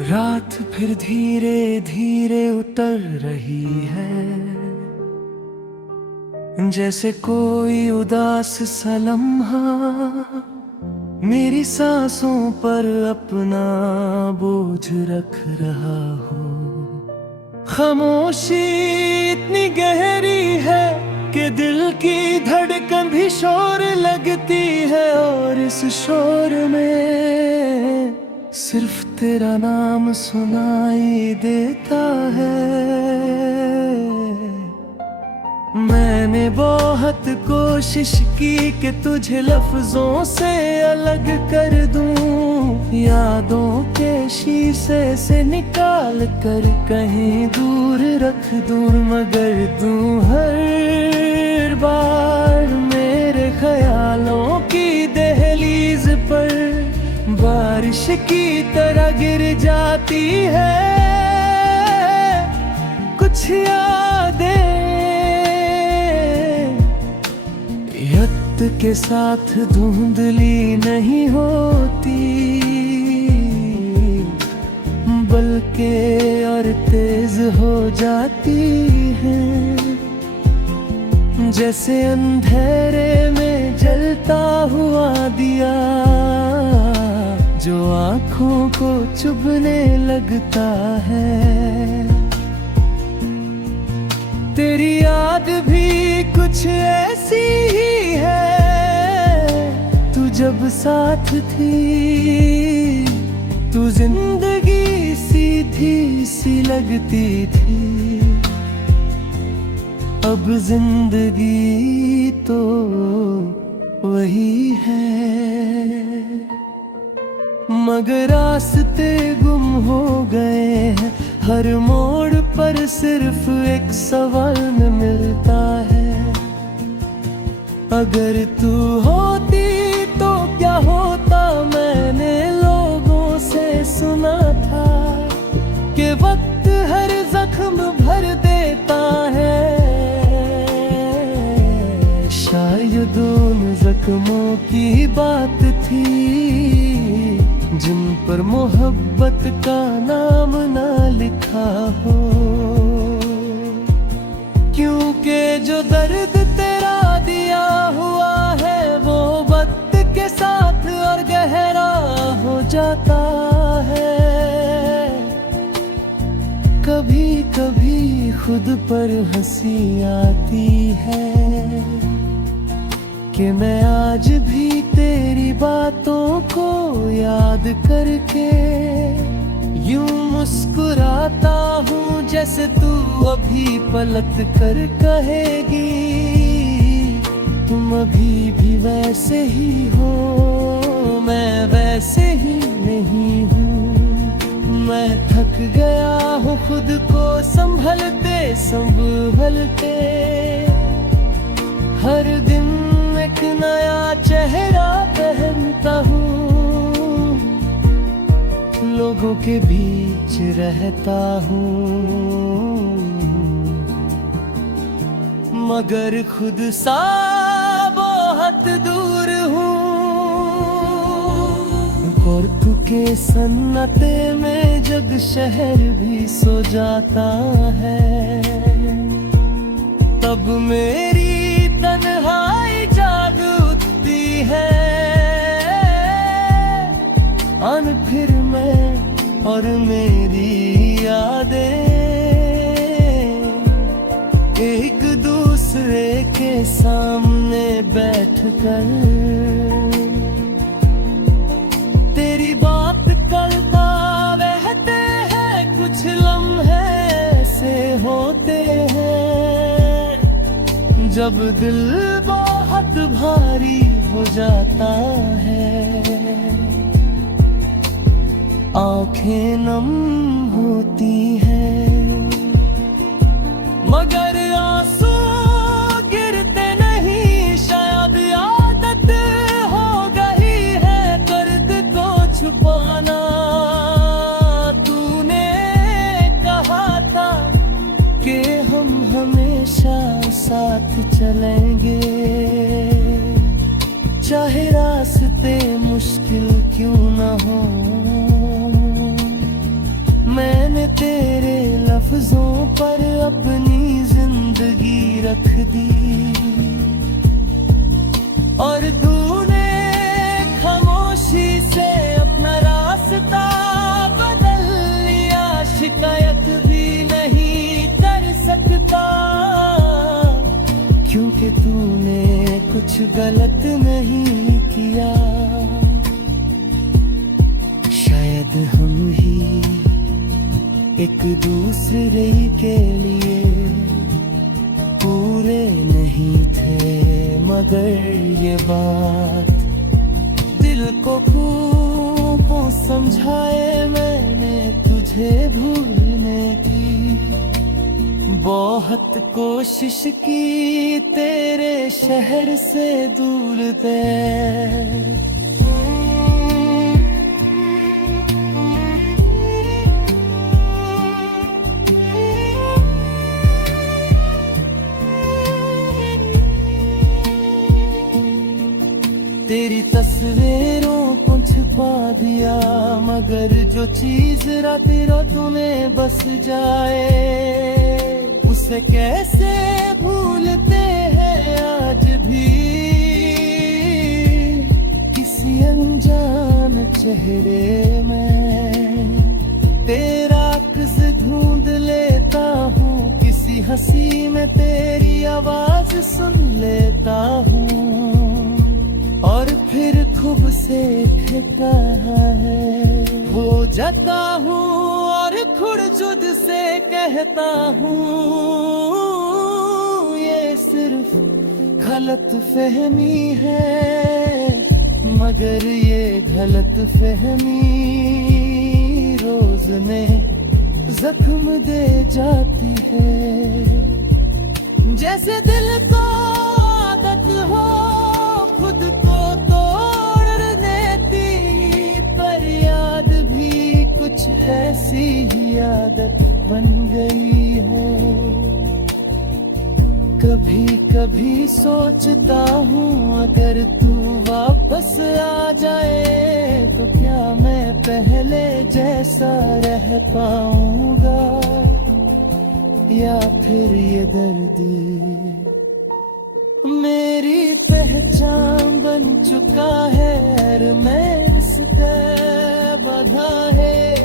रात फिर धीरे धीरे उतर रही है, जैसे कोई उदास सा लम्हा मेरी सांसों पर अपना बोझ रख रहा हो। खामोशी इतनी गहरी है कि दिल की धड़कन भी शोर लगती है, और इस शोर में सिर्फ तेरा नाम सुनाई देता है। मैंने बहुत कोशिश की कि तुझे लफ्जों से अलग कर दूं, यादों के शीशे से निकाल कर कहीं दूर रख दूं, मगर तू हर बार मेरे ख्यालों की दहलीज पर बारिश की तरह गिर जाती है। कुछ यादें वक्त के साथ धुंधली नहीं होती, बल्कि और तेज हो जाती हैं, जैसे अंधेरे में जलता हुआ दिया जो आँखों को चुभने लगता है। तेरी याद भी कुछ ऐसी ही है, तू जब साथ थी तू जिंदगी सीधी सी लगती थी। अब जिंदगी तो वही है, मगर रास्ते गुम हो गए हैं। हर मोड़ पर सिर्फ एक सवाल में मिलता है, अगर तू होती तो क्या होता। मैंने लोगों से सुना था कि वक्त हर जख्म भर देता है, शायद उन जख्मों की बात थी जिन पर मोहब्बत का नाम ना लिखा हो। क्योंकि जो दर्द तेरा दिया हुआ है वो वक्त के साथ और गहरा हो जाता है। कभी कभी खुद पर हंसी आती है कि मैं आज भी तेरी बातों को याद करके यूं मुस्कुराता हूँ, जैसे तू अभी पलट कर कहेगी तुम अभी भी वैसे ही हो, मैं वैसे ही नहीं हूँ। मैं थक गया हूँ खुद को संभलते संभलते, हर दिन एक नया चेहरा पहनता हूँ, लोगों के बीच रहता हूँ, मगर खुद सा बहुत दूर हूँ। गोरखू के सन्नाटे में जब शहर भी सो जाता है, तब मेरी तन्हाई जाग उठती है। अन फिर मैं और मेरी यादें एक दूसरे के सामने बैठकर तेरी बात करता रहते हैं। कुछ लम्हे ऐसे होते हैं जब दिल बहुत भारी हो जाता है, आंखें नम होती हैं, मगर आंसू गिरते नहीं। शायद आदत हो गई है दर्द को छुपाना। तूने कहा था कि हम हमेशा साथ चलेंगे, चाहे रास्ते मुश्किल क्यों न हो। तेरे लफ्जों पर अपनी जिंदगी रख दी, और तूने खामोशी से अपना रास्ता बदल लिया। शिकायत भी नहीं कर सकता, क्योंकि तूने कुछ गलत नहीं किया। शायद हम ही एक दूसरे के लिए पूरे नहीं थे, मगर ये बात दिल को खूब समझाए मैंने तुझे भूलने की। बहुत कोशिश की तेरे शहर से दूर ते, तेरी तस्वीरों को छुपा दिया, मगर जो चीज रातें रातों में बस जाए उसे कैसे भूलते हैं आज भी। किसी अनजान चेहरे में तेरा अक्स ढूंढ लेता हूँ, किसी हंसी में तेरी आवाज सुन लेता हूँ, और फिर खूब से फेंका है वो जाता हूँ, और खुद जुद से कहता हूँ ये सिर्फ गलत फहमी है, मगर ये गलत फहमी रोज में जख्म दे जाती है। जैसे दिल को आदत हो खुद को तोड़ने की, पर याद भी कुछ ऐसी ही आदत बन गई है। कभी कभी सोचता हूँ अगर तू वापस आ जाए तो क्या मैं पहले जैसा रह पाऊंगा, या फिर ये दर्द मेरी पहचान बन चुका है। मैं इस बधा है